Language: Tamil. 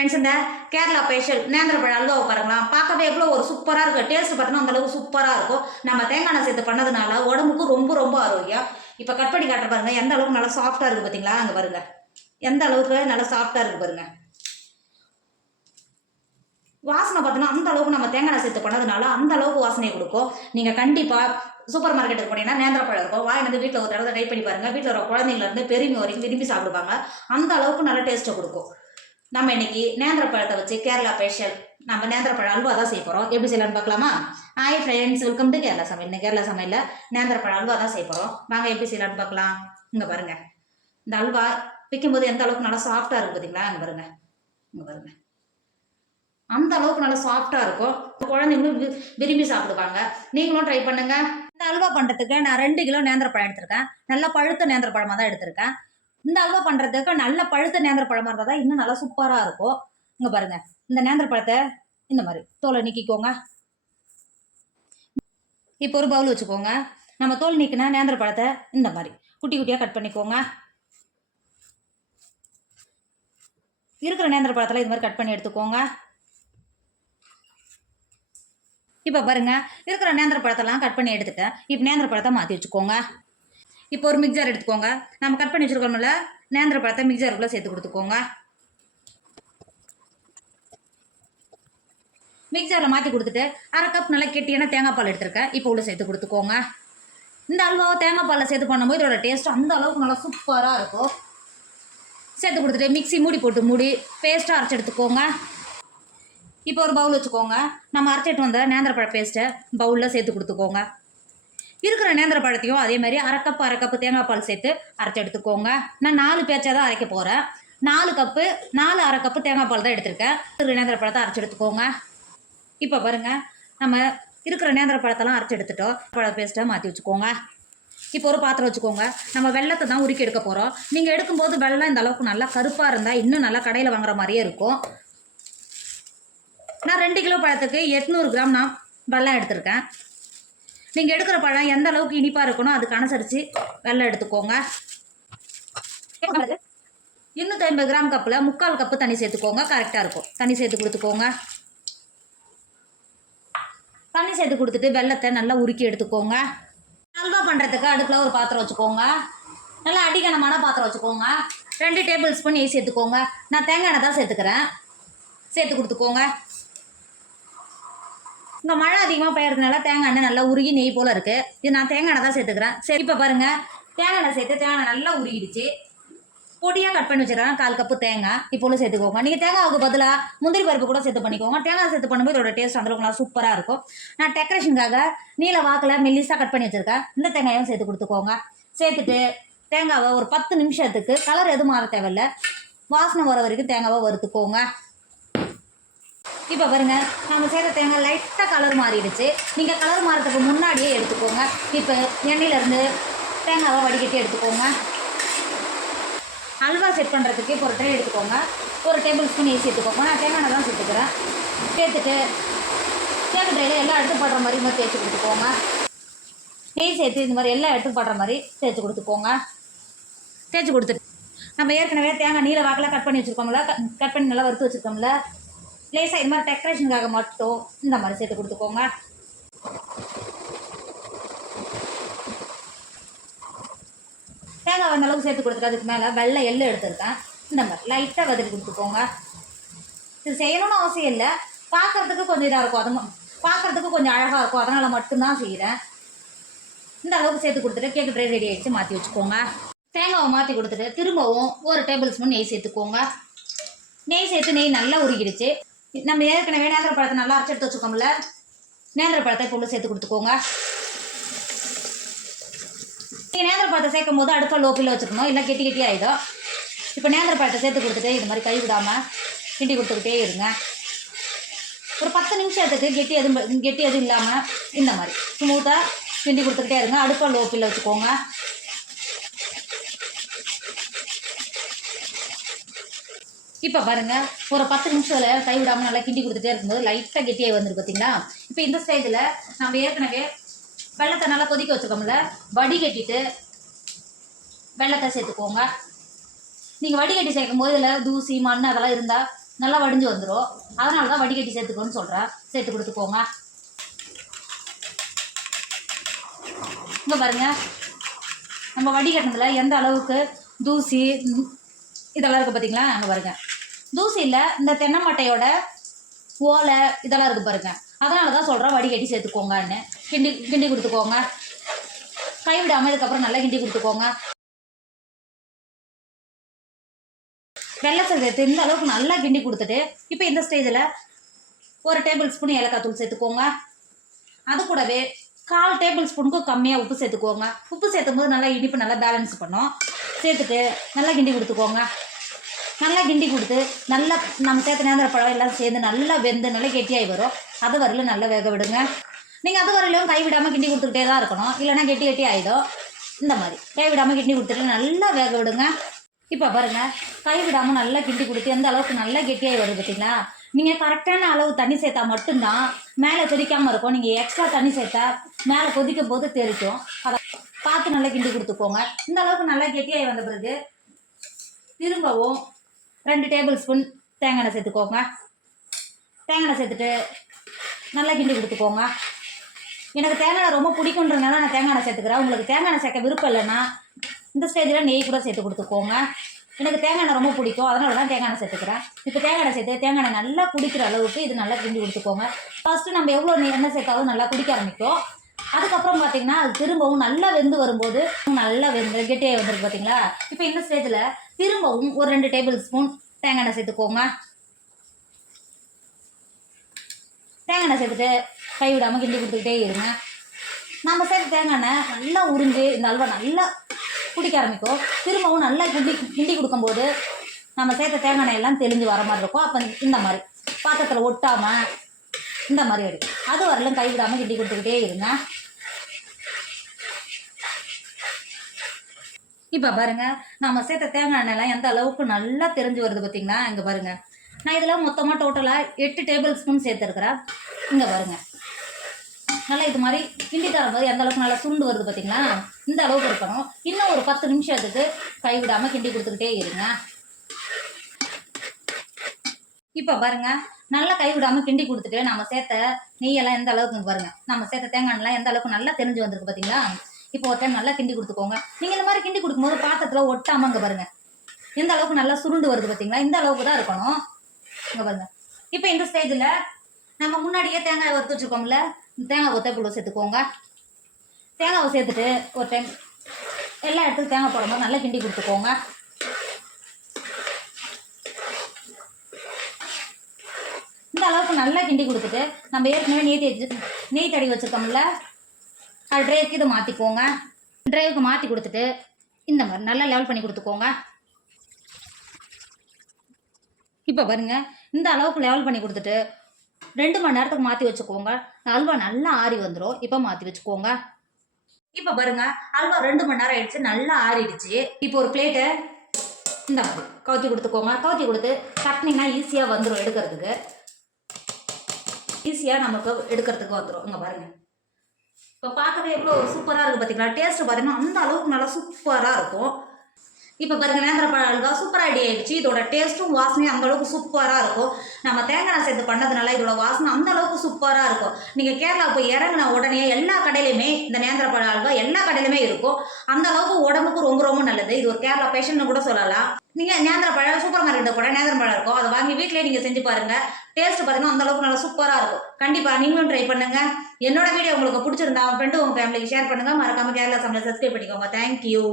ஃப்ரெண்ட்ஸ், இந்த கேரளா ஸ்பெஷல் நேந்திரப்பழ அல்வாவை பாருங்களா, பார்க்கவே எவ்வளோ ஒரு சூப்பராக இருக்கும். டேஸ்ட் பார்த்தோன்னா அந்தளவுக்கு சூப்பராக இருக்கும். நம்ம தேங்காய் எண்ணெய் சேர்த்து பண்ணதுனால உடம்புக்கு ரொம்ப ரொம்ப ஆரோக்கியம். இப்போ கட் பண்ணி காட்டுற பாருங்க, எந்த அளவுக்கு நல்லா சாஃப்டாக இருக்குது பார்த்தீங்களா? அங்கே பாருங்க, எந்த அளவுக்கு நல்லா சாஃப்டாக இருக்குது பாருங்க. வாசனை பார்த்தோன்னா அந்த அளவுக்கு நம்ம தேங்காய் எண்ணெய் சேர்த்து பண்ணதுனால அந்த அளவுக்கு வாசனையை கொடுக்கும். நீங்கள் கண்டிப்பாக சூப்பர் மார்க்கெட்டுக்கு போனீங்கன்னா நேந்திரப்பழம் இருக்கும். வாங்கி வந்து வீட்டில் ஒரு தடவை ட்ரை பண்ணி பாருங்கள். வீட்டில் ஒரு குழந்தைங்கலேருந்து பெரியவங்க வரைக்கும் விரும்பி சாப்பிடுவாங்க. அந்த அளவுக்கு நல்லா டேஸ்ட்டை கொடுக்கும். நம்ம இன்னைக்கு நேந்திரப்பழத்தை வச்சு கேரளா ஸ்பெஷல் நம்ம நேந்திரப்பழ அல்வா தான் செய்ய போகிறோம். எப்படி செய்யலாம்னு பார்க்கலாமா? Hi friends, welcome to Kerala சமையல். இந்த கேரளா சமையலில் நேந்திரப்பழ அல்வா தான் செய்ய போகிறோம். வாங்க எப்படி செய்யலாம்னு பார்க்கலாம். இங்கே பாருங்க, இந்த அல்வா விற்கும்போது எந்த அளவுக்கு நல்லா சாஃப்டாக இருக்குது பார்த்தீங்களா? இங்கே பாருங்க, இங்கே பாருங்க, அந்த அளவுக்கு நல்லா சாஃப்டாக இருக்கும். குழந்தைங்களும் விரும்பி சாப்பிடுவாங்க. நீங்களும் ட்ரை பண்ணுங்க. இந்த அல்வா பண்ணுறதுக்கு நான் 2 கிலோ நேந்திரப்பழம் எடுத்திருக்கேன். நல்லா பழுத்த நேந்திரப்பழமாக தான் எடுத்திருக்கேன். இந்த அல்வா பண்ணுறதுக்கு நல்ல பழுத்த நேந்திரப்பழமாக இருந்தால் தான் இன்னும் நல்லா சூப்பராக இருக்கும். இங்கே பாருங்க, இந்த நேந்திரப்பழத்தை இந்த மாதிரி தோலை நீக்கிக்கோங்க. இப்போ ஒரு பவுல் வச்சுக்கோங்க. நம்ம தோல் நீக்கினா நேந்திரப்பழத்தை இந்த மாதிரி குட்டி குட்டியாக கட் பண்ணிக்கோங்க. இருக்கிற நேந்திரப்பழத்தில் இது மாதிரி கட் பண்ணி எடுத்துக்கோங்க. இப்போ பாருங்க, இருக்கிற நேந்திரப்பழத்தெல்லாம் கட் பண்ணி எடுத்துட்டேன். இப்போ நேந்திரப்பழத்தை மாற்றி வச்சுக்கோங்க. இப்போ ஒரு மிக்சர் எடுத்துக்கோங்க. நம்ம கட் பண்ணி வச்சுருக்கோம்ல நேந்திரப்பழத்தை மிக்சருக்குள்ளே சேர்த்து கொடுத்துக்கோங்க. மிக்சரில் மாற்றி கொடுத்துட்டு 1/2 கப் நல்லா கெட்டியான தேங்காய் பால் எடுத்துருக்கேன். இப்போ உள்ள சேர்த்து கொடுத்துக்கோங்க. இந்த அல்வாவை தேங்காய் பாலில் சேர்த்து பண்ணும்போது இதோட டேஸ்ட் அந்த அளவுக்கு நல்லா சூப்பராக இருக்கும். சேர்த்து கொடுத்துட்டு மிக்ஸி மூடி போட்டு மூடி பேஸ்ட்டாக அரைச்சி எடுத்துக்கோங்க. இப்போ ஒரு பவுல் வச்சுக்கோங்க. நம்ம அரைச்சிட்டு வந்த நேந்திரப்பழ பேஸ்ட்டை பவுலில் சேர்த்து கொடுத்துக்கோங்க. இருக்கிற நேந்திரப்பழத்தையும் அதே மாதிரி 1/2 கப்பு தேங்காய் பால் சேர்த்து அரைச்சி எடுத்துக்கோங்க. நான் 4 பேட்சாக தான் அரைக்க போகிறேன். 4 கப்பு 4 1/2 கப்பு தேங்காய் பால் தான் எடுத்திருக்கேன். இருக்கிற நேந்திரப்பழத்தை அரைச்சி எடுத்துக்கோங்க. இப்போ பாருங்கள், நம்ம இருக்கிற நேந்திரப்பழத்தெல்லாம் அரைச்சி எடுத்துட்டோம். பழ பேஸ்ட்டை மாற்றி வச்சுக்கோங்க. இப்போ ஒரு பாத்திரம் வச்சுக்கோங்க. நம்ம வெள்ளத்தை தான் உருக்கி எடுக்க போகிறோம். நீங்கள் எடுக்கும்போது வெள்ளம் இந்த அளவுக்கு நல்லா கருப்பாக இருந்தால் இன்னும் நல்லா கடையில் வாங்குற மாதிரியே இருக்கும். நான் 2 கிலோ பழத்துக்கு 800 கிராம் நான் வெல்லம் எடுத்திருக்கேன். நீங்கள் எடுக்கிற பழம் எந்த அளவுக்கு இனிப்பாக இருக்கணும் அதுக்கு அனுசரித்து வெல்லம் எடுத்துக்கோங்க. 250 கிராம் கப்பில் 3/4 கப்பு தண்ணி சேர்த்துக்கோங்க. கரெக்டாக இருக்கும். தண்ணி சேர்த்து கொடுத்துக்கோங்க. தண்ணி சேர்த்து கொடுத்துட்டு வெல்லத்தை நல்லா உருக்கி எடுத்துக்கோங்க. அல்வா பண்ணுறதுக்கு அடுப்பில் ஒரு பாத்திரம் வச்சுக்கோங்க. நல்லா அடிக்கனமான பாத்திரம் வச்சுக்கோங்க. 2 டேபிள் ஸ்பூன் நெய் சேர்த்துக்கோங்க. நான் தேங்காய் எண்ணெய் தான் சேர்த்துக்கிறேன். சேர்த்து கொடுத்துக்கோங்க. இங்கே மழை அதிகமாக பெய்யறதுனால தேங்காய் எண்ணெய் நல்லா உருகி நெய் போல் இருக்குது. இது நான் தேங்காய் எண்ணெய் தான் சேர்த்துக்கிறேன். சரி, இப்போ பாருங்கள், தேங்காய் எண்ணெய் சேர்த்து தேங்காய் நல்லா உருகிடுச்சு. பொடியாக கட் பண்ணி வச்சுருக்கேன் 1/4 கப்பு தேங்காய். இப்போ உள்ள சேர்த்துக்கோங்க. நீங்கள் தேங்காய்க்கு பதிலாக முந்திரி பருப்பு கூட சேர்த்து பண்ணிக்கோங்க. தேங்காய் சேர்த்து பண்ணும்போது இதோட டேஸ்ட் அந்தளவுக்கு நல்லா சூப்பராக இருக்கும். நான் டெக்கரேஷனுக்காக நீல வாக்கில் மெல்லிஸாக கட் பண்ணி வச்சுருக்கேன். இந்த தேங்காயும் சேர்த்து கொடுத்துக்கோங்க. சேர்த்துட்டு தேங்காவை ஒரு 10 நிமிஷத்துக்கு கலர் எதுவும் மாற தேவையில்லை, வாசனை வர வரைக்கும் தேங்காவை வறுத்துக்கோங்க. இப்போ பாருங்க, நம்ம சேர்த்த தேங்காய் லைட்டாக கலர் மாறிடுச்சு. நீங்கள் கலர் மாறதுக்கு முன்னாடியே எடுத்துக்கோங்க. இப்போ எண்ணெயிலேருந்து தேங்காவை வடிகட்டி எடுத்துக்கோங்க. அல்வா செட் பண்ணுறதுக்கு இப்போ ஒரு ட்ரே எடுத்துக்கோங்க. ஒரு டேபிள் ஸ்பூன் நெய் சேர்த்துக்கோங்க. நான் தேங்காய் எண்ணெய் தான் சேர்த்துக்கிறேன். சேர்த்துட்டு தேங்காய் ட்ரையில் எல்லா இடத்துக்கும் படுற மாதிரி மாதிரி தேய்ச்சி கொடுத்துக்கோங்க. நெய் சேர்த்து இந்த மாதிரி எல்லா இடத்துக்கும் படுற மாதிரி தேய்ச்சி கொடுத்துக்கோங்க. தேய்ச்சி கொடுத்துட்டு நம்ம ஏற்கனவே தேங்காய் நீல வாக்கில் கட் பண்ணி வச்சுருக்கோம்ல, கட் பண்ணி நல்லா வறுத்து வச்சுருக்கோம்ல, லேசாக இது மாதிரி டெக்கரேஷனுக்காக மட்டும் இந்த மாதிரி சேர்த்து கொடுத்துக்கோங்க. தேங்காய் வந்த அளவுக்கு சேர்த்து கொடுத்துட்டு அதுக்கு மேலே வெள்ளை எள்ளு எடுத்துருக்கேன். இந்த மாதிரி லைட்டாக வதக்கி கொடுத்துக்கோங்க. இது செய்யணும்னு அவசியம் இல்லை, பார்க்குறதுக்கு கொஞ்சம் இதாக இருக்கும். அது பார்க்குறதுக்கு கொஞ்சம் அழகாக இருக்கும். அதனால் மட்டும்தான் செய்கிறேன். இந்த அளவுக்கு சேர்த்து கொடுத்துட்டு கேக்கு ட்ரை ரெடி ஆகிடுச்சு. மாற்றி வச்சுக்கோங்க. தேங்காவை மாற்றி கொடுத்துட்டு திரும்பவும் ஒரு டேபிள் ஸ்பூன் நெய் சேர்த்துக்கோங்க. நெய் சேர்த்து நெய் நல்லா உருகிடுச்சு. நம்ம ஏற்கனவே நேந்திரப்பழத்தை நல்லா அரைச்சி எடுத்து வச்சுக்கோம்ல, நேந்திரப்பழத்தை இப்போ உள்ள சேர்த்து கொடுத்துக்கோங்க. நீங்கள் நேந்திரப்பழத்தை சேர்க்கும் போது அடுப்பை லோக்கில் வச்சுக்கணும், இல்லை கெட்டி கெட்டி ஆகிடும். இப்போ நேந்திரப்பழத்தை சேர்த்து கொடுத்துட்டு இது மாதிரி கை விடாமல் கிண்டி கொடுத்துக்கிட்டே இருங்க. ஒரு 10 நிமிஷத்துக்கு கெட்டி எதுவும் இல்லாமல் இந்த மாதிரி ஸ்மூத்தாக கிண்டி கொடுத்துக்கிட்டே இருங்க. அடுப்பை லோக்கில் வச்சுக்கோங்க. இப்போ பாருங்கள், ஒரு 10 நிமிஷத்தில் கை விடாமல் நல்லா கிண்டி கொடுத்துட்டே இருக்கும்போது லைட்டாக கெட்டியாக வந்துருக்கு பார்த்தீங்களா? இப்போ இந்த ஸ்டேஜில் நம்ம ஏற்கனவே வெள்ளத்தை நல்லா கொதிக்க வச்சுக்கோம்ல, வடிகட்டிட்டு வெள்ளத்தை சேர்த்துக்கோங்க. நீங்கள் வடிகட்டி சேர்க்கும் போது இதில் தூசி மண் அதெல்லாம் இருந்தால் நல்லா வடிஞ்சு வந்துடும். அதனால தான் வடிகட்டி சேர்த்துக்கோன்னு சொல்கிறேன். சேர்த்து கொடுத்துக்கோங்க. இங்கே பாருங்கள், நம்ம வடிகட்டினதில் எந்த அளவுக்கு தூசி இதெல்லாம் இருக்குது பார்த்தீங்களா? அங்கே பாருங்கள், தூசி இல்லை, இந்த தென்னை மட்டையோட ஓலை இதெல்லாம் இருக்குது பாருங்கள். அதனால தான் சொல்கிறேன் வடிகட்டி சேர்த்துக்கோங்கன்னு. கிண்டி கொடுத்துக்கோங்க. கைவிடாமல் இதுக்கப்புறம் நல்லா கிண்டி கொடுத்துக்கோங்க. வெள்ளை சேர்த்து இந்த அளவுக்கு நல்லா கிண்டி கொடுத்துட்டு இப்போ இந்த ஸ்டேஜில் 1 டேபிள் ஸ்பூன் ஏலக்காய் தூள் சேர்த்துக்கோங்க. அது கூடவே 1/4 டேபிள் ஸ்பூனுக்கும் கம்மியாக உப்பு சேர்த்துக்கோங்க. உப்பு சேர்த்தும் போது நல்லா இனிப்பு நல்லா பேலன்ஸ் பண்ணோம். சேர்த்துட்டு நல்லா கிண்டி கொடுத்துக்கோங்க. நல்லா கிண்டி கொடுத்து நல்லா நம்ம சேர்த்து நேந்திர பழம் எல்லாம் சேர்ந்து நல்லா வெந்து நல்லா கெட்டியாகி வரும். அது வரையிலும் நல்லா வேக விடுங்க. நீங்கள் அது வரையிலும் கைவிடாமல் கிண்டி கொடுத்துக்கிட்டே தான் இருக்கணும், இல்லைன்னா கெட்டி ஆகிடும். இந்த மாதிரி கைவிடாமல் கிண்டி கொடுத்துட்டு நல்லா வேக விடுங்க. இப்போ பாருங்கள், கைவிடாமல் நல்லா கிண்டி கொடுத்து எந்த அளவுக்கு நல்லா கெட்டியாகி வருது பார்த்தீங்களா? நீங்கள் கரெக்டான அளவு தண்ணி சேர்த்தா மட்டும்தான் மேலே தெரிக்காமல் இருக்கும். நீங்கள் எக்ஸ்ட்ரா தண்ணி சேர்த்தா மேலே கொதிக்கும் போது தெரிக்கும். அதை பார்த்து நல்லா கிண்டி கொடுத்துக்கோங்க. இந்த அளவுக்கு நல்லா கெட்டியாகி வந்த பிறகு திரும்பவும் 2 டேபிள் ஸ்பூன் தேங்காய் எண்ணெய் சேர்த்துக்கோங்க. தேங்காய் எண்ணெய் சேர்த்துட்டு நல்லா கிண்டி கொடுத்துக்கோங்க. எனக்கு தேங்காய் எண்ணெய் ரொம்ப பிடிக்குன்றதுனால நான் தேங்காய் எண்ணெய் சேர்த்துக்கிறேன். உங்களுக்கு தேங்காய் எண்ணெய் சேர்க்க விருப்பம் இல்லைன்னா இந்த ஸ்டேஜில் நெய் கூட சேர்த்து கொடுத்துக்கோங்க. எனக்கு தேங்காய் எண்ணெய் ரொம்ப பிடிக்கும், அதனால தான் தேங்காய் எண்ணெய் சேர்த்துக்கிறேன். இப்போ தேங்காய் எண்ணெய் சேர்த்து தேங்காய் எண்ணெய் நல்லா குடிக்கிற அளவுக்கு இது நல்லா கிண்டி கொடுத்துக்கோங்க. ஃபஸ்ட்டு நம்ம எவ்வளோ எண்ணெய் சேர்த்தாலும் நல்லா குடிக்க ஆரம்பிக்கும். அதுக்கப்புறம் பார்த்தீங்கன்னா அது திரும்பவும் நல்லா வெந்து வரும்போது நல்லா வெந்து கெட்டியாக வந்துருக்கு பார்த்தீங்களா? இப்போ இந்த ஸ்டேஜில் திரும்பவும் ஒரு 2 டேபிள் ஸ்பூன் தேங்காய் எண்ணெய் சேர்த்துக்கோங்க. தேங்காய் எண்ணெய் சேர்த்துட்டு கைவிடாமல் கிண்டி கொடுத்துக்கிட்டே இருங்க. நம்ம சேர்த்து தேங்காய் எண்ணெய் நல்லா உறிஞ்சு இந்த அல்வா நல்லா குடிக்க ஆரம்பிக்கும். திரும்பவும் நல்லா கிண்டி கொடுக்கும்போது நம்ம சேர்த்த தேங்காய் எண்ணெய் எல்லாம் தெளிஞ்சு வர மாதிரி இருக்கும். அப்போ இந்த மாதிரி பாத்திரத்தில் ஒட்டாமல் இந்த மாதிரி அடிக்கும். அது வரலும் கைவிடாமல் கிண்டி கொடுத்துக்கிட்டே இருங்க. இப்போ பாருங்கள், நம்ம சேர்த்த தேங்காய் எண்ணெய்லாம் எந்த அளவுக்கு நல்லா தெரிஞ்சு வருது பார்த்தீங்களா? இங்கே பாருங்கள், நான் இதில் மொத்தமாக டோட்டலாக 8 டேபிள் ஸ்பூன் சேர்த்துருக்குறேன். இங்கே பாருங்கள், நல்லா இது மாதிரி கிண்டி தரும்போது எந்த அளவுக்கு நல்லா சுண்டு வருது பார்த்தீங்களா? இந்த அளவுக்கு இருக்கணும். இன்னும் ஒரு 10 நிமிஷத்துக்கு கைவிடாமல் கிண்டி கொடுத்துக்கிட்டே இருங்க. இப்போ பாருங்கள், நல்லா கைவிடாமல் கிண்டி கொடுத்துட்டு நம்ம சேர்த்த நெய்யெல்லாம் எந்த அளவுக்கு பாருங்கள், நம்ம சேர்த்த தேங்காய் எண்ணெய்லாம் எந்த அளவுக்கு நல்லா தெரிஞ்சு வந்திருக்கு பார்த்தீங்களா? இப்போ ஒரு டைம் நல்லா கிண்டி கொடுத்துக்கோங்க. நீங்கள் இந்த மாதிரி கிண்டி கொடுக்கும்போது பாத்திரத்தில் ஒட்டாமல் இங்கே பாருங்கள் எந்த அளவுக்கு நல்லா சுருண்டு வருது பார்த்தீங்களா? இந்த அளவுக்கு தான் இருக்கணும். இங்கே பாருங்கள். இப்போ இந்த ஸ்டேஜில் நம்ம முன்னாடியே தேங்காய் வறுத்து வச்சுருக்கோம்ல, தேங்காய் ஒத்தப்பிள்ளை சேர்த்துக்கோங்க. தேங்காவை சேர்த்துட்டு ஒரு டைம் எல்லா இடத்துக்கும் தேங்காய் போடும்போது நல்லா கிண்டி கொடுத்துக்கோங்க. இந்த அளவுக்கு நல்லா கிண்டி கொடுத்துட்டு நம்ம ஏற்கனவே நெய் தடவி வச்சுருக்கோம்ல, அது ட்ரேவுக்கு இதை மாற்றிக்கோங்க. ட்ரேவுக்கு மாற்றி கொடுத்துட்டு இந்த மாதிரி நல்லா லெவல் பண்ணி கொடுத்துக்கோங்க. இப்போ பாருங்கள், இந்த அளவுக்கு லெவல் பண்ணி கொடுத்துட்டு 2 மணி நேரத்துக்கு மாற்றி வச்சுக்கோங்க. அல்வா நல்லா ஆறி வந்துடும். இப்போ மாற்றி வச்சுக்கோங்க. இப்போ பாருங்கள், அல்வா 2 மணி நேரம் ஆயிடுச்சு, நல்லா ஆறிடுச்சு. இப்போ ஒரு பிளேட்டை இந்த மாதிரி கவுத்தி கொடுத்துக்கோங்க. கவுத்தி கொடுத்து சட்னினா ஈஸியாக வந்துடும், எடுக்கிறதுக்கு ஈஸியாக நமக்கு எடுக்கிறதுக்கு வந்துடும். இங்கே பாருங்கள், இப்போ பார்க்கவே எவ்வளோ சூப்பராக இருக்குது பார்த்தீங்களா? டேஸ்ட்டு பார்த்தீங்கன்னா அந்த அளவுக்கு நல்லா சூப்பராக இருக்கும். இப்போ பாருங்கள், நேந்திர பழ அல்வா சூப்பராக ரெடி ஆகிடுச்சு. இதோட டேஸ்ட்டும் வாசனையும் அந்த அளவுக்கு சூப்பராக இருக்கும். நம்ம தேங்காய் சேர்த்து பண்ணதுனால இதோட வாசனை அந்த அளவுக்கு சூப்பராக இருக்கும். நீங்கள் கேரளா போய் இறங்கின உடனே எல்லா கடையிலையுமே இந்த நேந்திர பழ அல்வா எல்லா கடையிலுமே இருக்கும். அந்த அளவுக்கு உடம்புக்கு ரொம்ப ரொம்ப நல்லது. இது ஒரு கேரளா பேஷன்னு கூட சொல்லலாம். நீங்கள் நேந்திர பழம் சூப்பர் மார்க்கெட்டில் கூட நேந்திர பழம் இருக்கும், அதை வாங்கி வீட்டிலே நீங்கள் செஞ்சு பாருங்கள். டேஸ்ட் பார்த்தீங்கன்னா அந்த அளவுக்கு நல்லா சூப்பராக இருக்கும். கண்டிப்பாக நீங்களும் ட்ரை பண்ணுங்கள். என்னோட வீடியோ உங்களுக்கு பிடிச்சிருந்தா உங்கள் ஃப்ரெண்டு உங்கள் ஃபேமிலிக்கு ஷேர் பண்ணுங்கள். மறக்காமல் கேரளா சமையல் சப்ஸ்கிரைப் பண்ணிக்கோங்க. தேங்க்யூ.